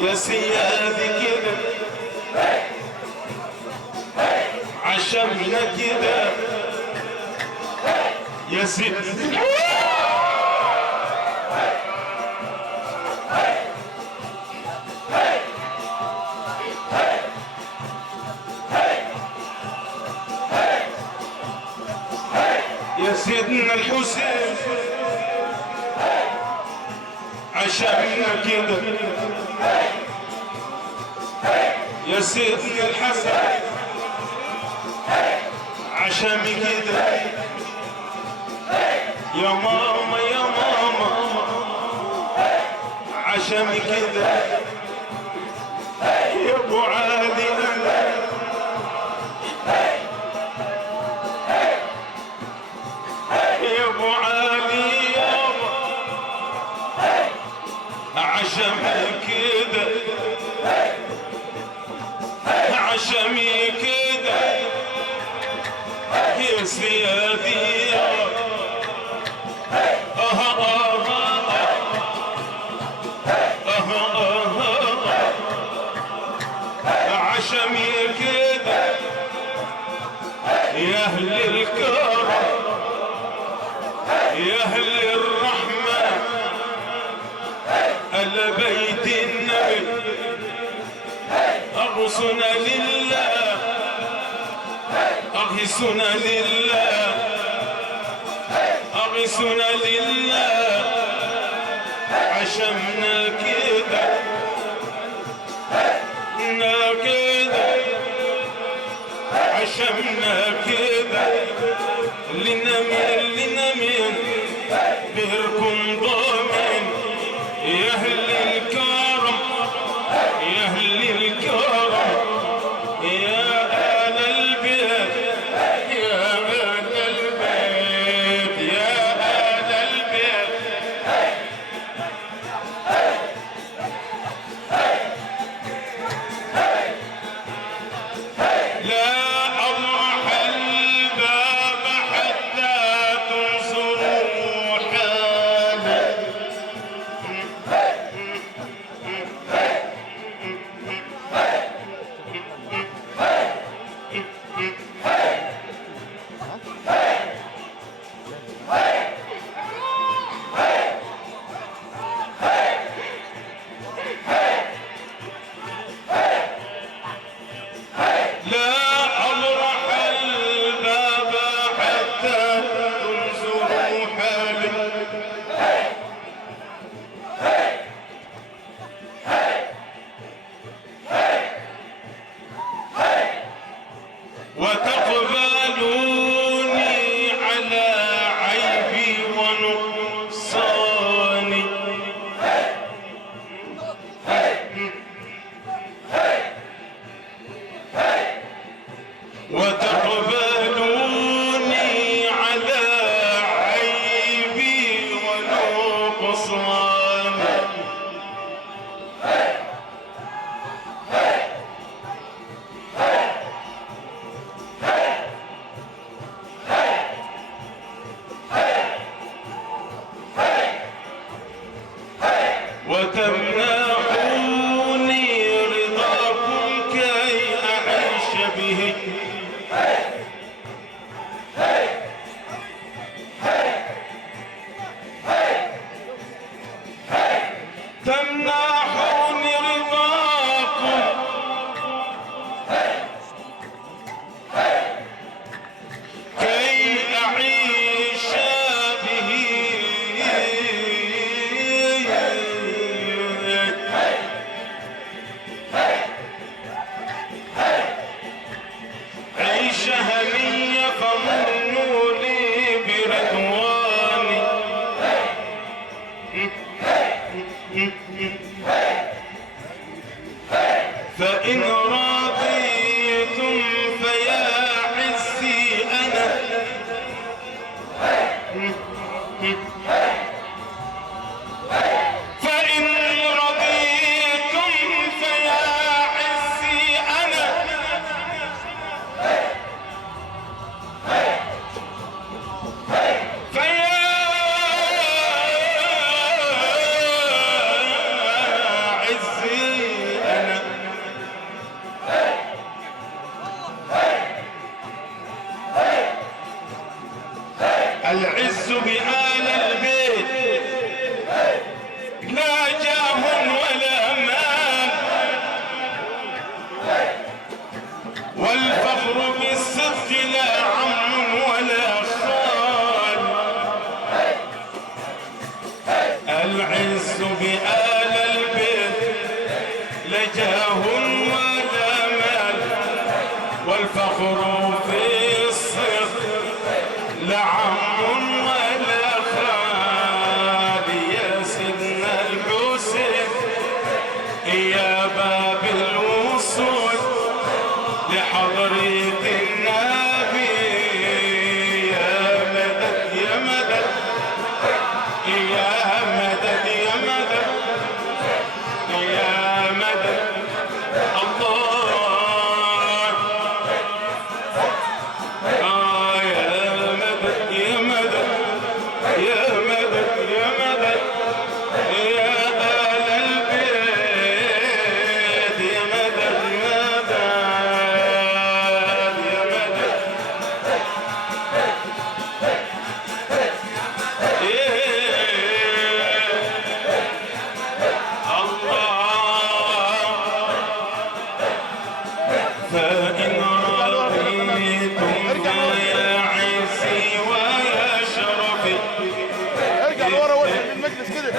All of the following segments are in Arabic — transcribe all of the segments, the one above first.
يا سيادي كده عشمنا كده يا سيدي يا سيدنا الحسين عشمنا كده يا سيدنا الحسن عشمي كده يا ماما يا ماما عشمي كده يا ابو علي يا ابو علي يابا عشمي كده عشمي كده يا سيادي عشمي كده يا اهل الكرم يا اهل الرحمه اهل بيت النبي اغصنا لله اغثنا لله اغثنا لله عشمنا كده عشمنا كده لنمين بهركم ضامن يا اهل الكرم يا اهل الكرم يا اهل البيت يا اهل البيت يا اهل البيت لا أطرح الباب حتى تنصروا حالي وتقبلوني على عيبي ونقصاني وتقبلوني على عيبي ونقصاني وتمنعوني رضاكم كي أعيش به تمنعوني رضاكم كي أعيش به عيشة هنية فمنوا لي برضواني فإن رضيتم فيا عزي أنا فإن رضيتم فيا عزي أنا فيا عزي يعز بآل البيت لجاه ولا مال والفخر في الصدق لعم ولا خال يا سيدنا الحسين يا باب الوصول لحضرة النبي يا مدد يا مدد يا مدد يا مدد يا مدد الله يا مدد يا مدد يا مدد يا مدد يا آل البيت يا مدد مدد يا مدد فإن رضيتم فيا عزي ويا شرفي ارجع لورا وارجع للمجلس كده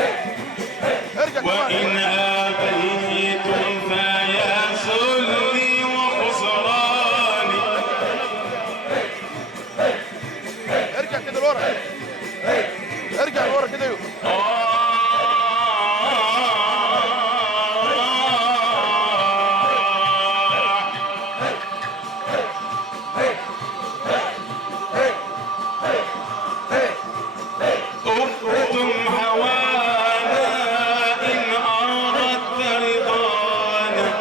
ارجع وإن آبيتم فيا ذلي وخسراني ارجع كده لورا ارجع لورا كده أكتم هوانا إن أردت رضانا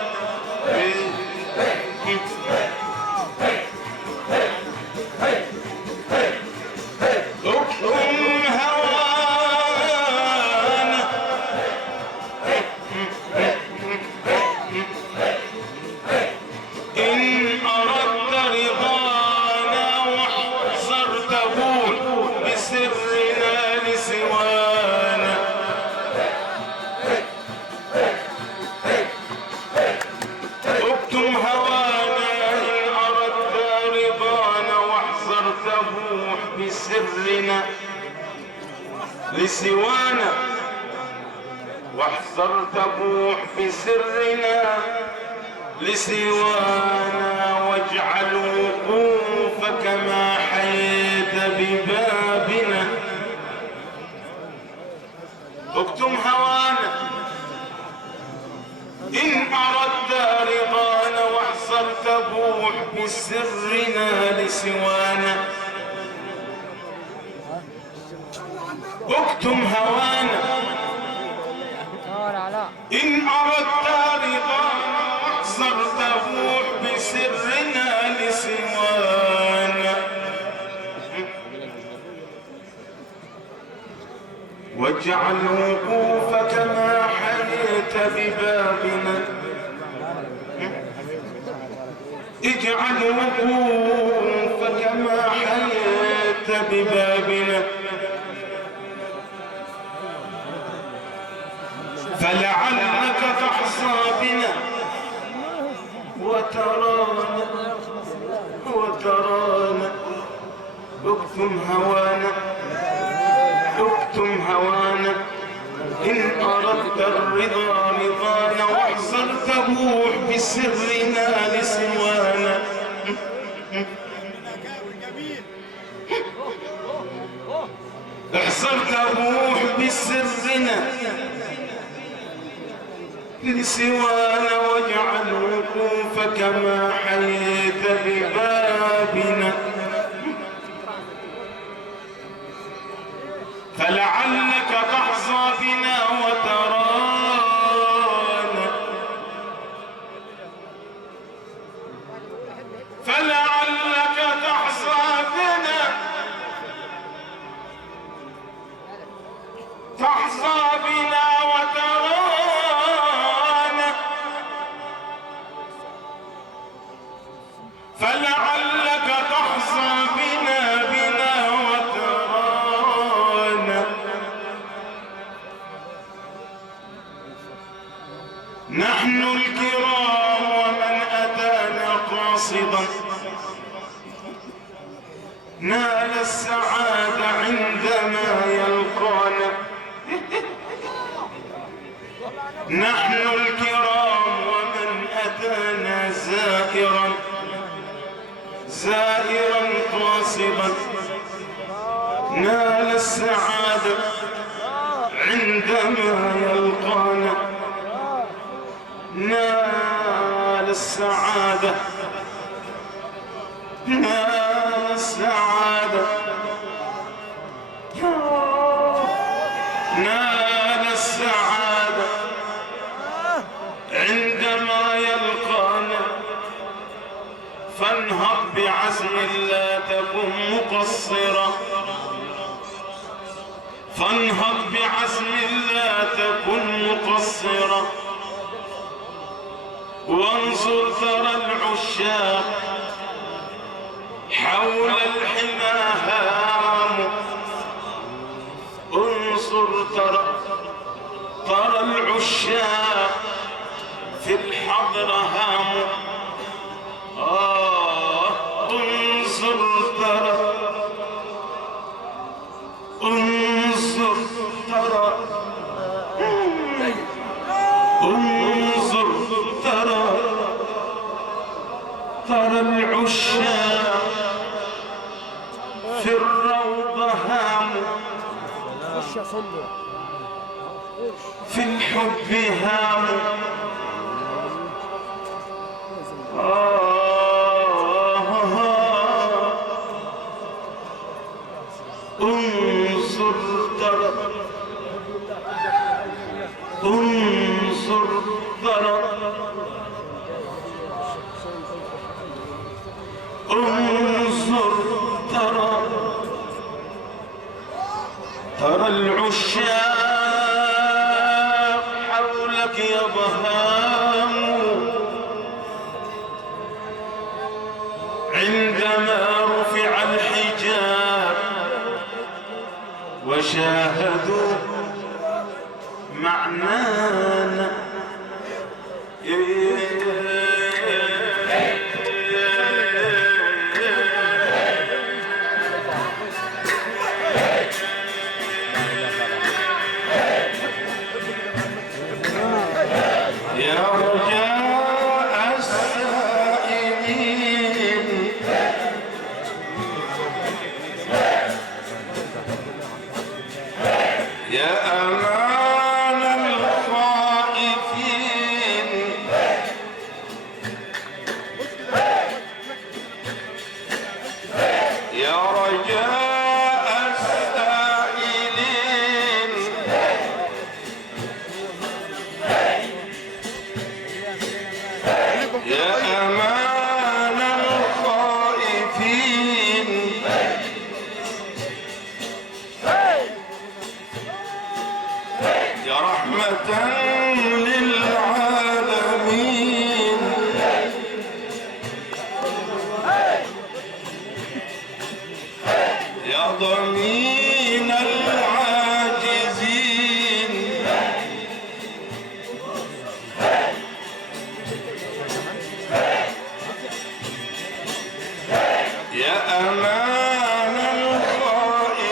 أكتم هوانا إن أردت رضانا واحذر تبول بسرنا لسوانا اكتم هوانا إن أردت رضانا واحذر تبوح بسرنا لسوانا واحذر تبوح بسرنا لسوانا واجعل وقوفك ما حييت ببابنا اكتم هوانا إن أردت رضانا واحذر تبوح بسرنا لسوانا اكتم هوانا إن أردت رضانا واحذر تبوح بسرنا لسوانا واجعل وقوفك ما حييت ببابنا اجعل وقوفك ما حييت ببابنا فلعلك تحظى بنا وترانا اكتم هوانا اكتم هوانا إن أردت الرضا رضانا واحذر تبوح بسرنا لسوانا احذر تبوح بسرنا لسوانا واجعل وقوفك ما حييت ببابنا فلعلك تحظى بنا وترانا فلعلك تحظى بنا وترانا فلعلك تحظى بنا وترانا نحن الكرام ومن أتانا قاصدا نال السعادة عندما يلقانا نحن الكرام ومن أتانا زائرا قاصدا نال السعادة عندما يلقانا، نال السعادة، نال السعادة، نال السعادة عندما يلقانا. فانهض بعزم لا تكن مقصرا، فانهض بعزم لا تكن مقصرا، وانظر ترى العشاق حول الحمى هام، انظر ترى العشاق في الحضر هام. انظر ترى، انظر ترى، انظر ترى العشاق في الروض هام، في الحب هام. انظر ترى، انظر ترى، انظر ترى العشاق حولك يضهام عندما رفع الحجاب وشاهدوا معنانا. يا رجاء السائلين، يا أمان الخائفين، يا رجاء السائلين، يا أمان الخائفين، يا رحمة للعالمين، يا ضمين العاجزين، يا أمان الخائفين،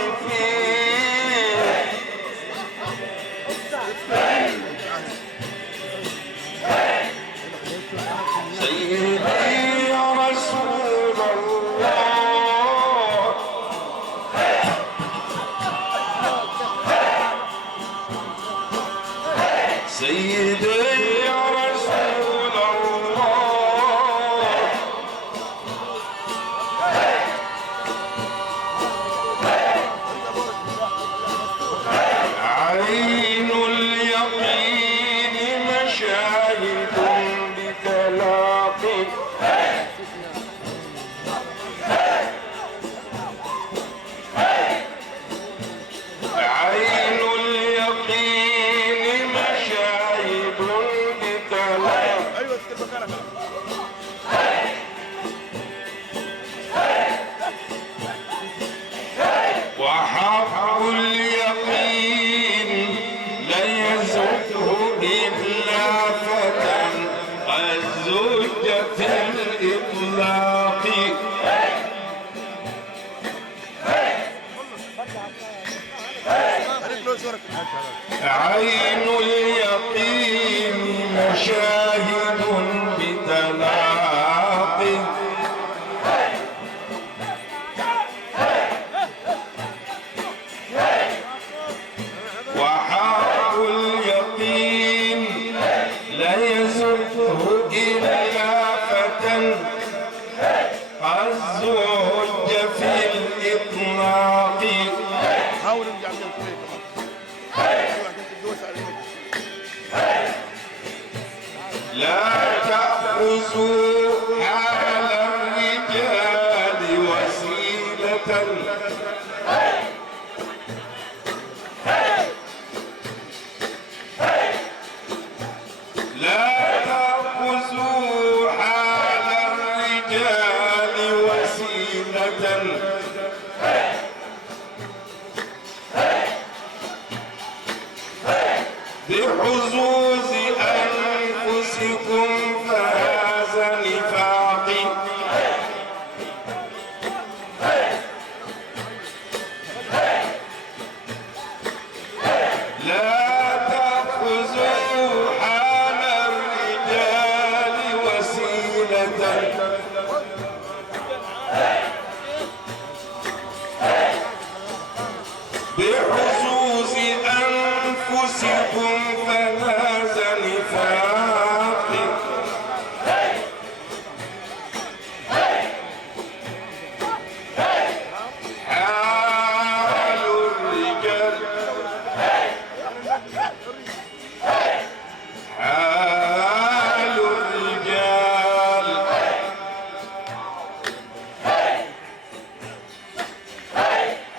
سيدي يا رسول الله، سيدي يا رسول الله، عين اليقين مشاهد بتلاقي، عين اليقين مشاهد بتلاقي، ايوه اكتب مكانك. وحق اليقين لا يزده إلا فتى قد زج في الإطلاق، عين اليقين لا تأخذوا حال الرجال وسيلة لا تأخذوا حال الرجال وسيلة بحظوظ أنفسكم فهذا نفاق لا تأخذوا حال الرجال وسيلة بحظوظ أنفسكم فهذا نفاق حال الرجال حال الرجال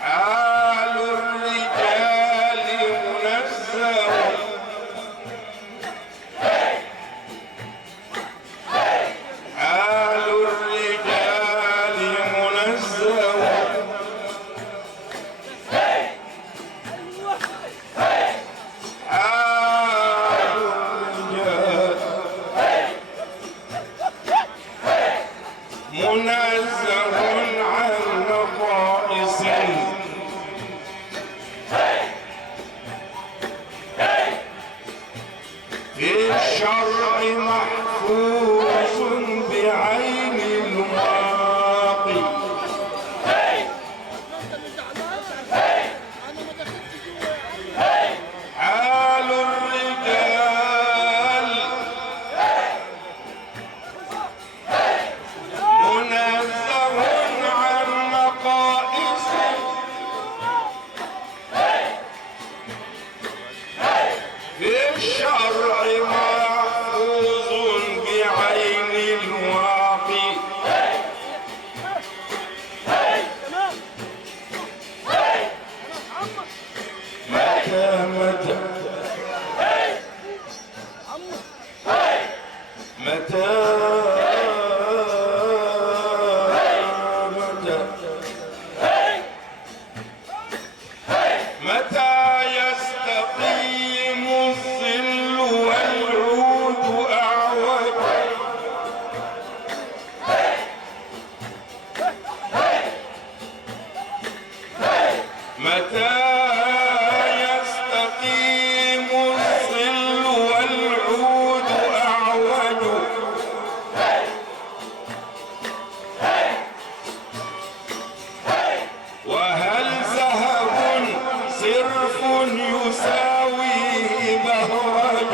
حال الرجال منزه حال الرجال منزه حال الرجال منزه عن نقائص في الشرع محفوظ بعين الواقي حال الرجال منزه عن نقائص في الشرع محفوظ بعين الواقي متى متى متى متى يستقيم الظل والعود أعوج متى يستقيم الظل والعود أعوج وهل ذهب صرف يساويه بهرج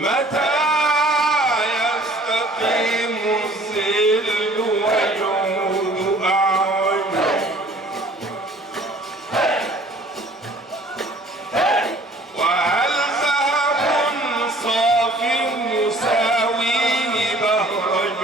متى يستقيم الظل والعود أعوج وهل ذهب صاف يساويه بهرج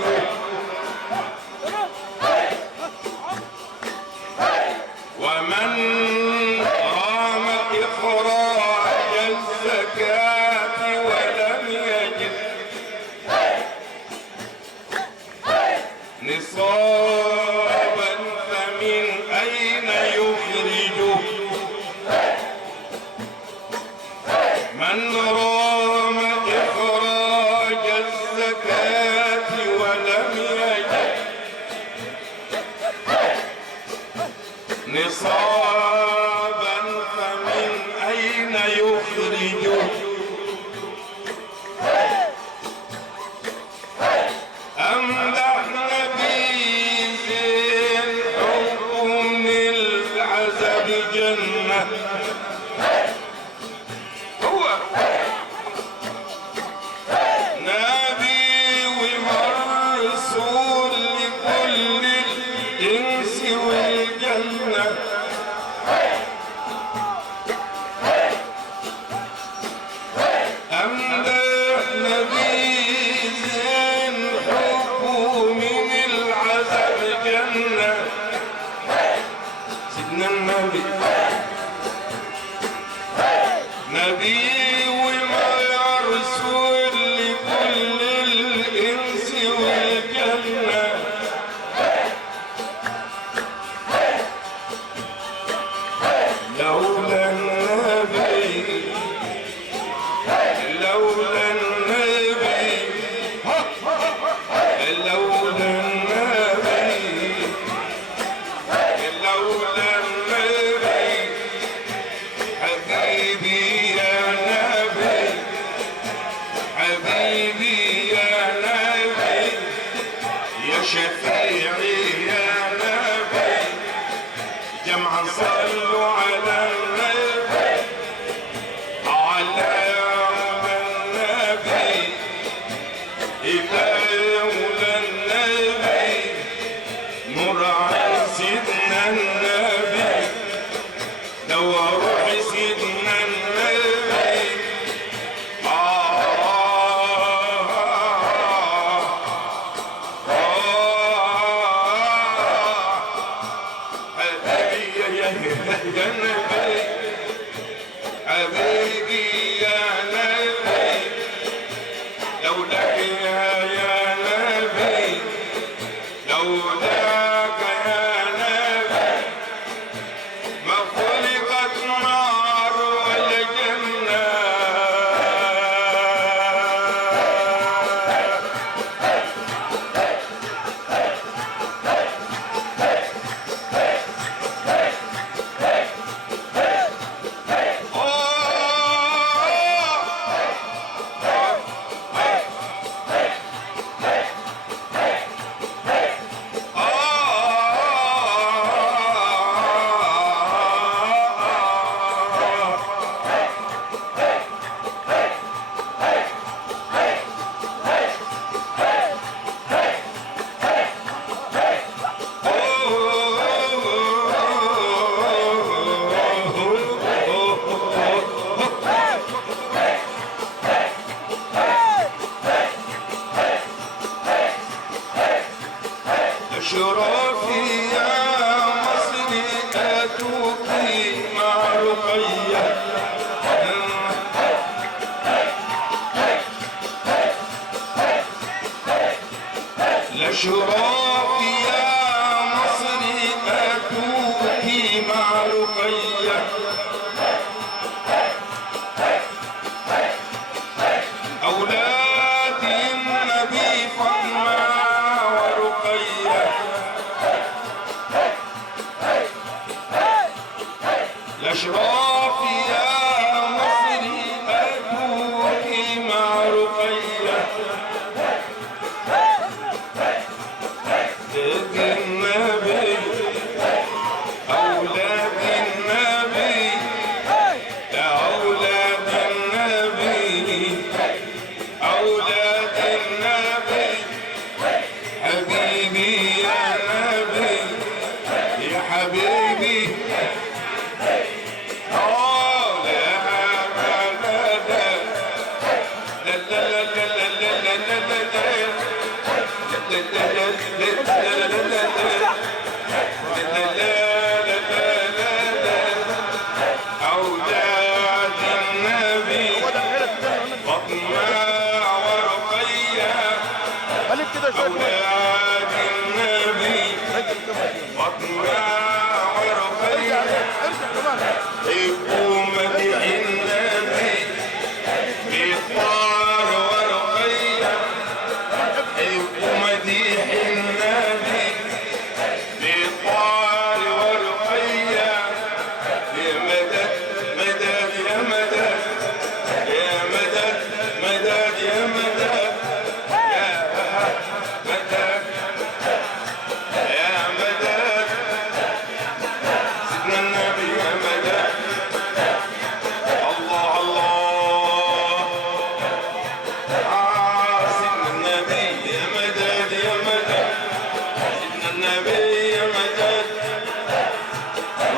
ومن رام إخراج الزكاة ولم يجد نصابا فمن أين يخرجه من رام إخراج الزكاة ولم يجد نصابا فمن أين يخرجه أمدح نبي ذي الحكم العذب جنة هو نبي ومرسول لكل الإنس والجنة النبي نبي وما يرسل لكل الإنس والجنة لولا النبي لولا النبي لولا النبي لولا النبي حبيبي يا نبي حبيبي يا نبي يا شفيعي يا نبي جمعا صلوا على النبي على النبي لولا النبي نور عن سيدنا النبي لو روح سيدنا النبي حبيبي يا نبي حبيبي يا نبي لولاك يا نبي لولاك يا نبي ما خلقت نار ولا جنة شرافي يا مصري أتوكي مع رقية لشرافي يا مصري أتوكي مع رقية أولاد النبي فاطمة ورقية لشرافي يا مصري أتوكي مع رقية النبي أولاد النبي يا أولاد النبي أولاد النبي حبيبي يا نبي يا حبيبي أولاد النبي فاطمة ورقية خليك كده شويه أولاد النبي فاطمة ورقية ارجع كمان حبوا مدح النبي بإفطار ورقية حبوا مديح النبي بإفطار ورقية يا مدد مدد يا مدد يا مدد مدد يا مدد يا مدد يا مدد سيدنا النبي يا مدد الله الله سيدنا النبي يا مدد يا مدد سيدنا النبي يا مدد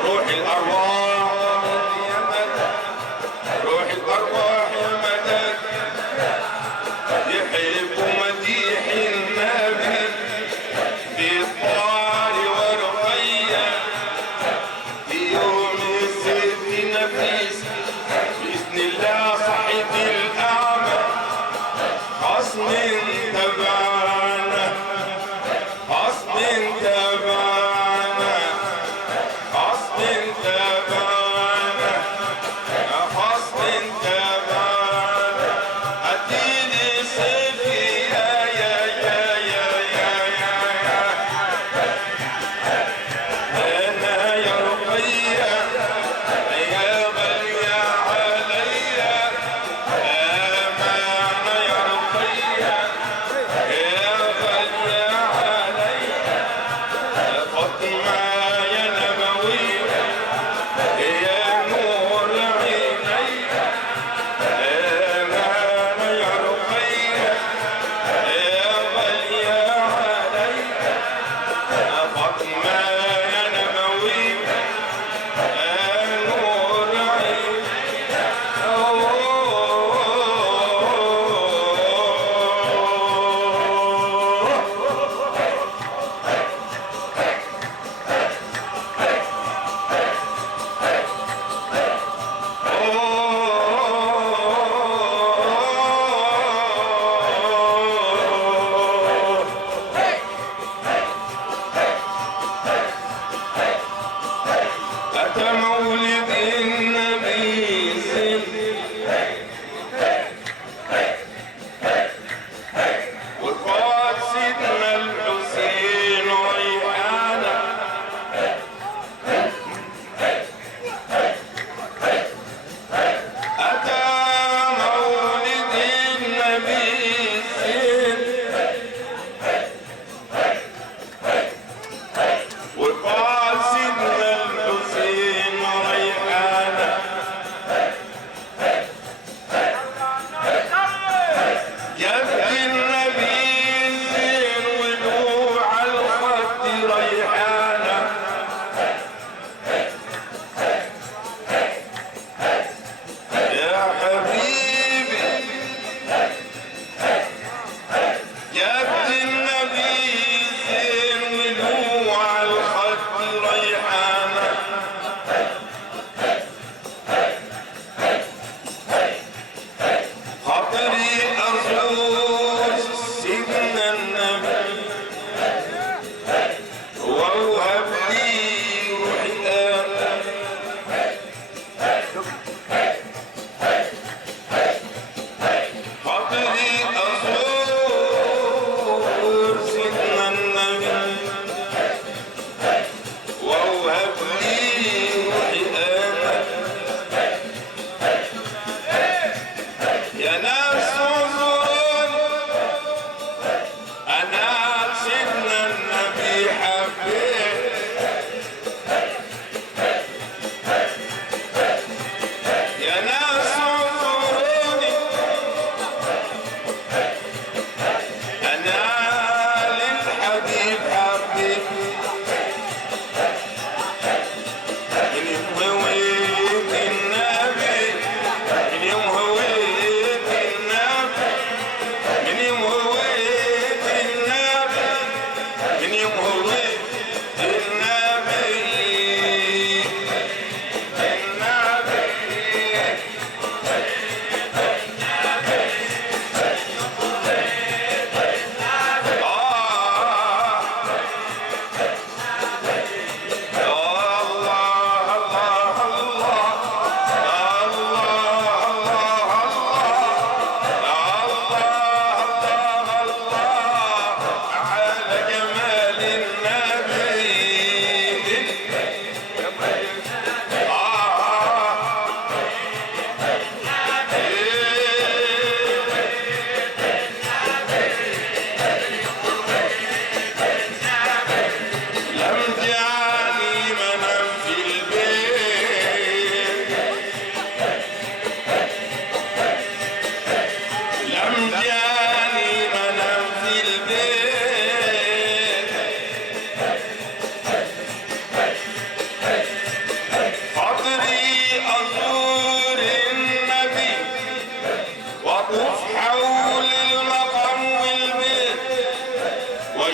روح الأرواح يا مدد روح الأرواح يا مدد يحب مديح النبي بإفطار ورقية في يوم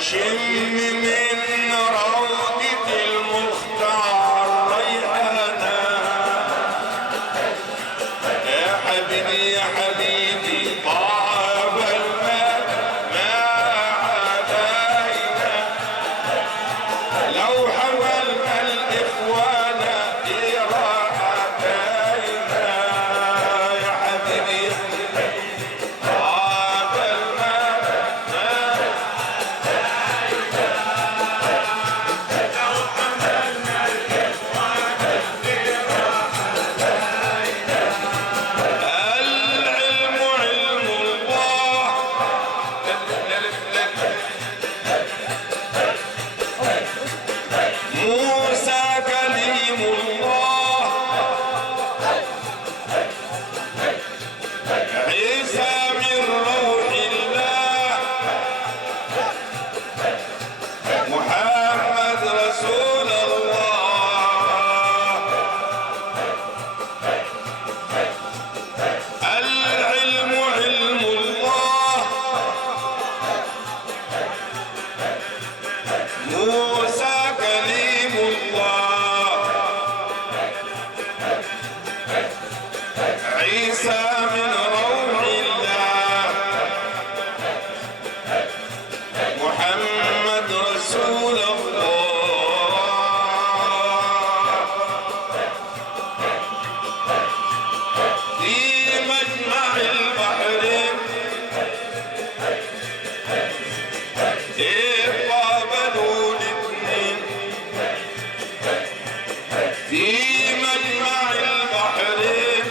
وشم من روضة المختار ريحانا. يا حبيبي يا حبيبي طاب الماء ما علينا، لو حملنا الإخوان إلى أتينا. يا حبيبي طاب الماء ما العلم علم الله. موسى كليم الله، عيسى من روح الله، محمد رسول الله. العلم علم الله، موسى كليم الله، عيسى من روح الله، محمد رسول الله. في مجمع البحرين قابلوا الاثنين، في مجمع البحرين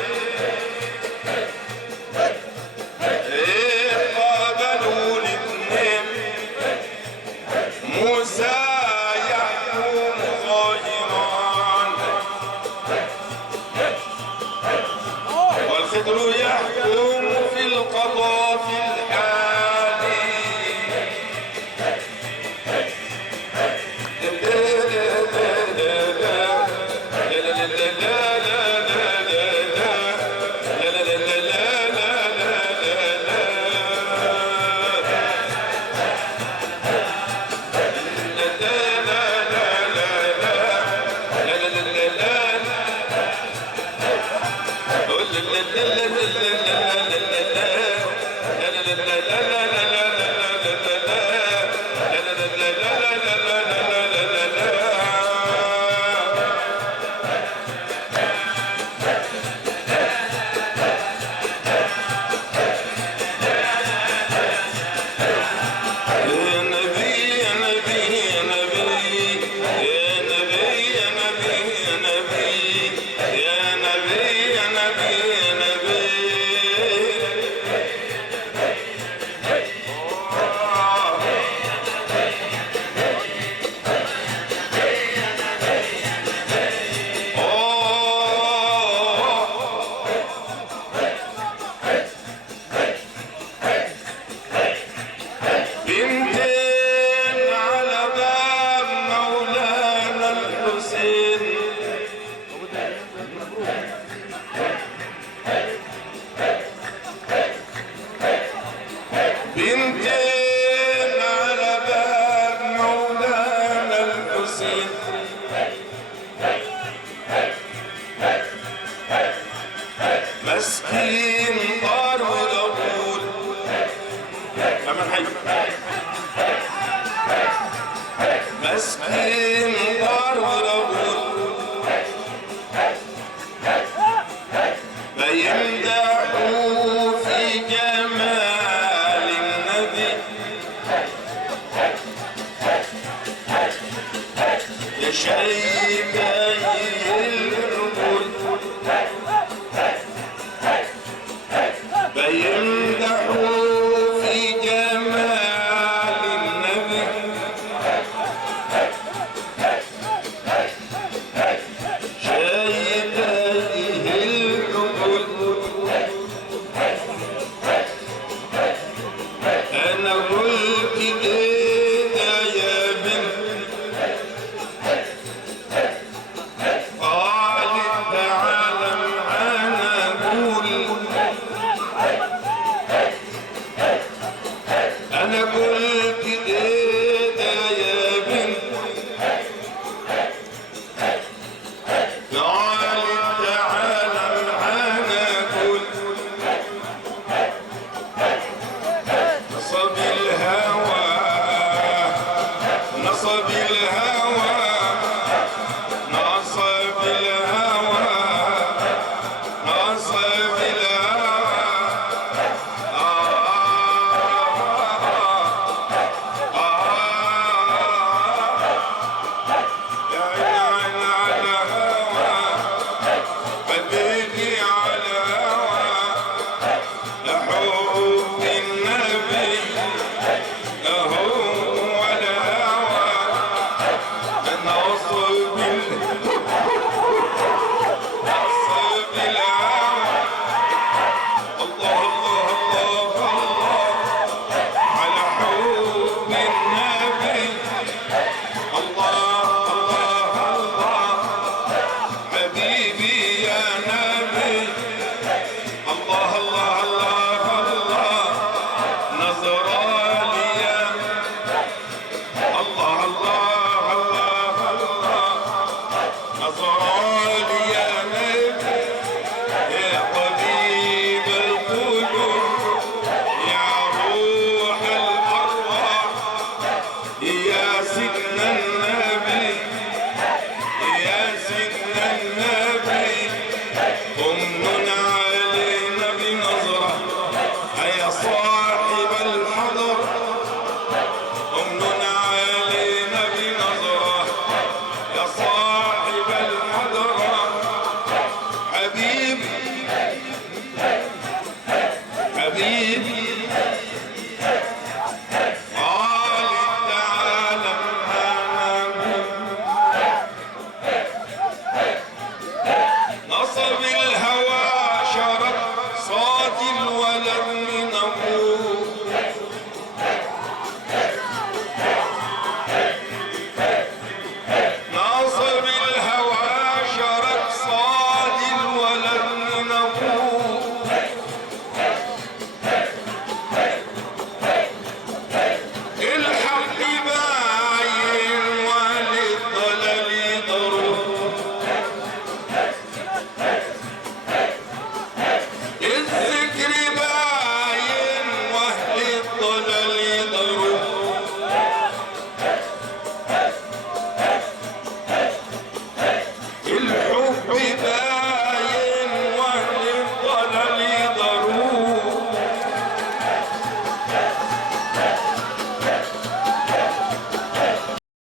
قابلوا الاثنين، موسى يحكم غيران، والخضر يحكم في القضاء في الحالي. بنتين على باب مولانا الحسين، بنتين على باب مولانا الحسين، مسكين طار وغبول. كمان حي مسكين طار وغبول، فيمدحوا في جمال النبي، يا شيبي الرجل، فيمدحوا في جمال النبي، قصب الهوى